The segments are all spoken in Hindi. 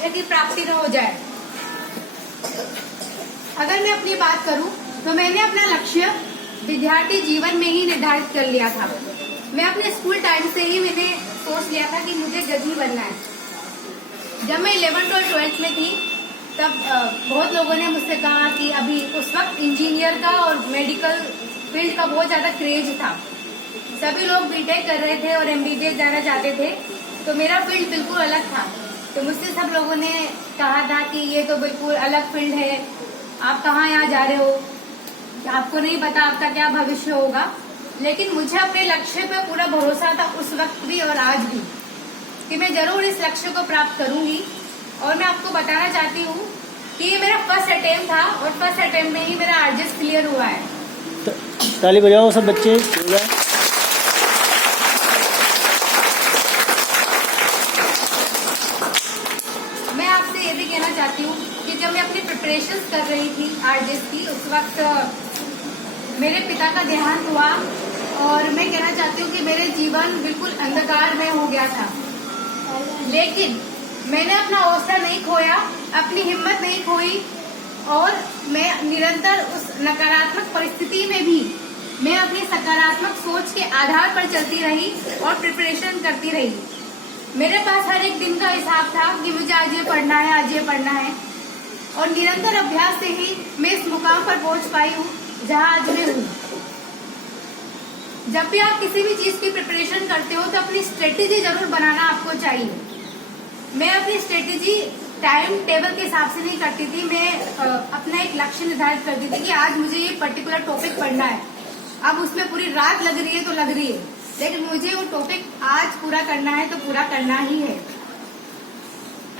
लक्ष्य की प्राप्ति न हो जाए। अगर मैं अपनी बात करूं तो मैंने अपना लक्ष्य विद्यार्थी जीवन में ही निर्धारित कर लिया था। मैं अपने स्कूल टाइम से ही मैंने सोच लिया था कि मुझे जज ही बनना है। जब मैं 11th और 12th में थी तब बहुत लोगों ने मुझसे कहा कि अभी उस वक्त इंजीनियर का और मेडिकल फील्ड का बहुत ज्यादा क्रेज था। सभी लोग बीटेक कर रहे थे और एमबीबीएस जाना चाहते थे, तो मेरा फील्ड बिल्कुल अलग था। तो मुझसे सब लोगों ने कहा था कि ये तो बिल्कुल अलग फील्ड है, आप कहाँ यहाँ जा रहे हो, आपको नहीं पता आपका क्या भविष्य होगा। लेकिन मुझे अपने लक्ष्य पे पूरा भरोसा था उस वक्त भी और आज भी कि मैं जरूर इस लक्ष्य को प्राप्त करूंगी। और मैं आपको बताना चाहती हूँ कि ये मेरा फर्स्ट अटेम्प्ट था और फर्स्ट अटेम्प्ट में ही मेरा आरजेएस क्लियर हुआ है। ताली बजाओ सब बच्चे। मैं आपसे ये भी कहना चाहती हूँ कि जब मैं अपनी प्रिपरेशंस कर रही थी आरजेएस की, उस वक्त मेरे पिता का देहांत हुआ और मैं कहना चाहती हूँ कि मेरे जीवन बिल्कुल अंधकार में हो गया था। लेकिन मैंने अपना हौसला नहीं खोया, अपनी हिम्मत नहीं खोई और मैं निरंतर उस नकारात्मक परिस्थिति में भी मैं अपनी सकारात्मक सोच के आधार पर चलती रही और प्रिपरेशन करती रही। मेरे पास हर एक दिन का हिसाब था कि मुझे आज ये पढ़ना है, आज ये पढ़ना है, और निरंतर अभ्यास से ही मैं इस मुकाम पर पहुंच पाई हूँ जहाँ आज मैं हूँ। जब भी आप किसी भी चीज की प्रिपरेशन करते हो तो अपनी स्ट्रेटेजी जरूर बनाना आपको चाहिए। मैं अपनी स्ट्रेटेजी टाइम टेबल के हिसाब से नहीं करती थी। मैं अपना एक लक्ष्य निर्धारित करती थी कि आज मुझे ये पर्टिकुलर टॉपिक पढ़ना है। अब उसमें पूरी रात लग रही है तो लग रही है, लेकिन मुझे वो टॉपिक आज पूरा करना है तो पूरा करना ही है।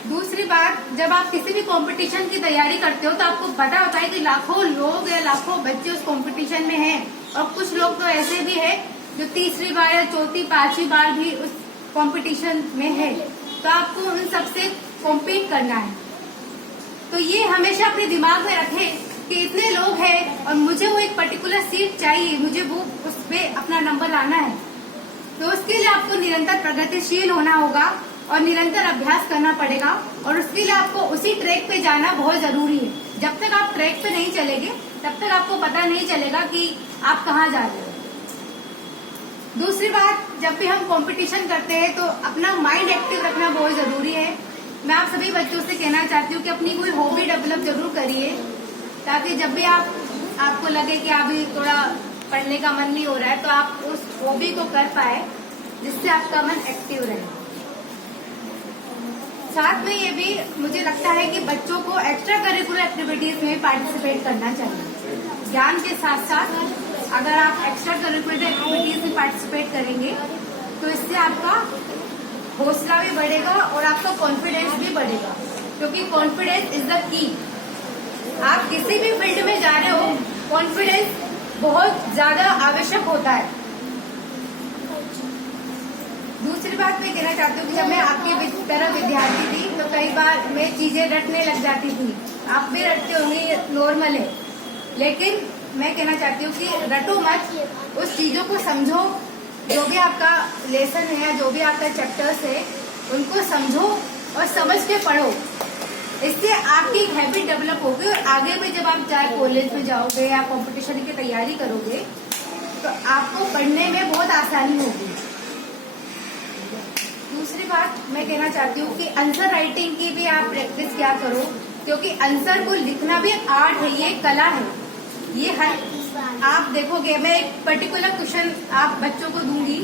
दूसरी बात, जब आप किसी भी कंपटीशन की तैयारी करते हो तो आपको पता होता है कि लाखों लोग या लाखों बच्चे उस कंपटीशन में हैं, और कुछ लोग तो ऐसे भी है जो तीसरी बार या चौथी पांचवी बार भी उस कंपटीशन में है। तो आपको उन सबसे कॉम्पीट करना है। तो ये हमेशा अपने दिमाग में रखें कि इतने लोग हैं और मुझे वो एक पर्टिकुलर सीट चाहिए, मुझे वो उस पे अपना नंबर लाना है। तो उसके लिए आपको निरंतर प्रगतिशील होना होगा और निरंतर अभ्यास करना पड़ेगा, और उसके लिए आपको उसी ट्रैक पे जाना बहुत जरूरी है। जब तक आप ट्रैक पे नहीं चलेंगे तब तक आपको पता नहीं चलेगा कि आप कहाँ जा रहे हो। दूसरी बात, जब भी हम कंपटीशन करते हैं तो अपना माइंड एक्टिव रखना बहुत जरूरी है। मैं आप सभी बच्चों से कहना चाहती हूँ कि अपनी कोई हॉबी डेवलप जरूर करिए, ताकि जब भी आपको लगे कि अभी थोड़ा पढ़ने का मन नहीं हो रहा है तो आप उस हॉबी को कर पाए, जिससे आपका मन एक्टिव रहे। साथ में ये भी मुझे लगता है कि बच्चों को एक्स्ट्रा करिकुलर एक्टिविटीज में पार्टिसिपेट करना चाहिए। ज्ञान के साथ साथ अगर आप एक्स्ट्रा करिकुलर एक्टिविटीज में पार्टिसिपेट करेंगे तो इससे आपका हौसला भी बढ़ेगा और आपका कॉन्फिडेंस भी बढ़ेगा, क्योंकि कॉन्फिडेंस इज द की। आप किसी भी फील्ड में जा रहे हो, कॉन्फिडेंस बहुत ज्यादा आवश्यक होता है। दूसरी बात मैं कहना चाहती हूँ कि जब मैं आपकी तरह विद्यार्थी थी तो कई बार मैं चीजें रटने लग जाती थी। आप भी रटते होंगे, ये नॉर्मल है, लेकिन मैं कहना चाहती हूँ कि रटो मत, उस चीजों को समझो। जो भी आपका लेसन है, जो भी आपका चैप्टर्स है, उनको समझो और समझ के पढ़ो। इससे आपकी एक हैबिट डेवलप होगी और आगे में जब आप चाहे कॉलेज में जाओगे या कंपटीशन की तैयारी करोगे तो आपको पढ़ने में बहुत आसानी होगी। दूसरी बात मैं कहना चाहती हूँ कि आंसर राइटिंग की भी आप प्रैक्टिस क्या करो, क्योंकि आंसर को लिखना भी एक आर्ट है, ये एक कला है। ये है, आप देखोगे मैं एक पर्टिकुलर क्वेश्चन आप बच्चों को दूंगी,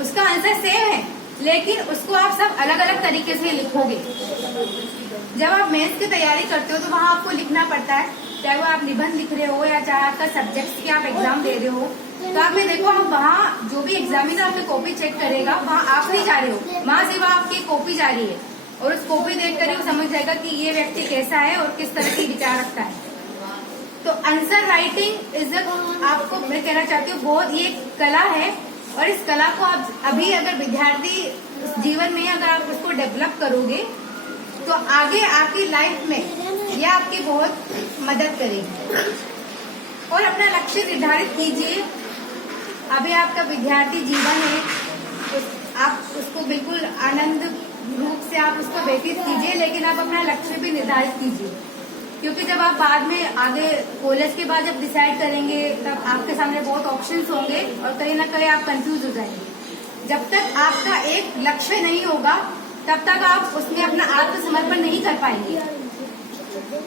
उसका आंसर सेम है, लेकिन उसको आप सब अलग अलग तरीके से लिखोगे। जब आप मेंस की तैयारी करते हो तो वहाँ आपको लिखना पड़ता है, चाहे वो आप निबंध लिख रहे हो या चाहे आपका सब्जेक्ट की आप एग्जाम दे रहे हो। तो आप में देखो, हम वहाँ जो भी एग्जामिनर आपकी कॉपी चेक करेगा, वहाँ आप नहीं जा रहे हो, वहाँ सिर्फ आपकी कॉपी जा रही है, और उस कॉपी देखकर वो समझ जाएगा कि ये व्यक्ति कैसा है और किस तरह की विचार रखता है। तो आंसर राइटिंग इज आपको मैं कहना चाहती हूँ बहुत ये कला है, और इस कला को आप अभी अगर विद्यार्थी जीवन में अगर आप उसको डेवलप करोगे तो आगे आपकी लाइफ में यह आपकी बहुत मदद करेगी। और अपना लक्ष्य निर्धारित कीजिए। अभी आपका विद्यार्थी जीवन है, आप उसको बिल्कुल आनंद रूप से आप उसको व्यतीत कीजिए, लेकिन आप अपना लक्ष्य भी निर्धारित कीजिए, क्योंकि जब आप बाद में आगे कॉलेज के बाद जब डिसाइड करेंगे तब आपके सामने बहुत ऑप्शंस होंगे और कहीं ना कहीं आप कंफ्यूज हो जाएंगे। जब तक आपका एक लक्ष्य नहीं होगा तब तक आप उसमें अपना आत्मसमर्पण नहीं कर पाएंगे,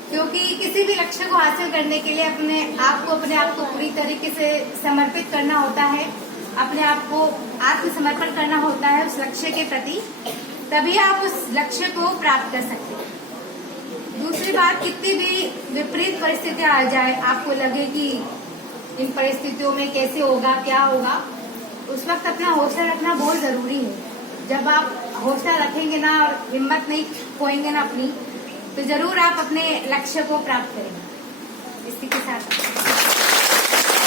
क्योंकि किसी भी लक्ष्य को हासिल करने के लिए अपने आप को पूरी तरीके से समर्पित करना होता है, अपने आप को आत्मसमर्पण करना होता है उस लक्ष्य के प्रति, तभी आप उस लक्ष्य को प्राप्त कर सकते हैं। दूसरी बात, कितनी भी विपरीत परिस्थितियां आ जाए, आपको लगे कि इन परिस्थितियों में कैसे होगा, क्या होगा, उस वक्त अपना हौसला रखना बहुत जरूरी है। जब आप हौसला रखेंगे ना और हिम्मत नहीं खोएंगे ना अपनी, तो जरूर आप अपने लक्ष्य को प्राप्त करेंगे। इसी के साथ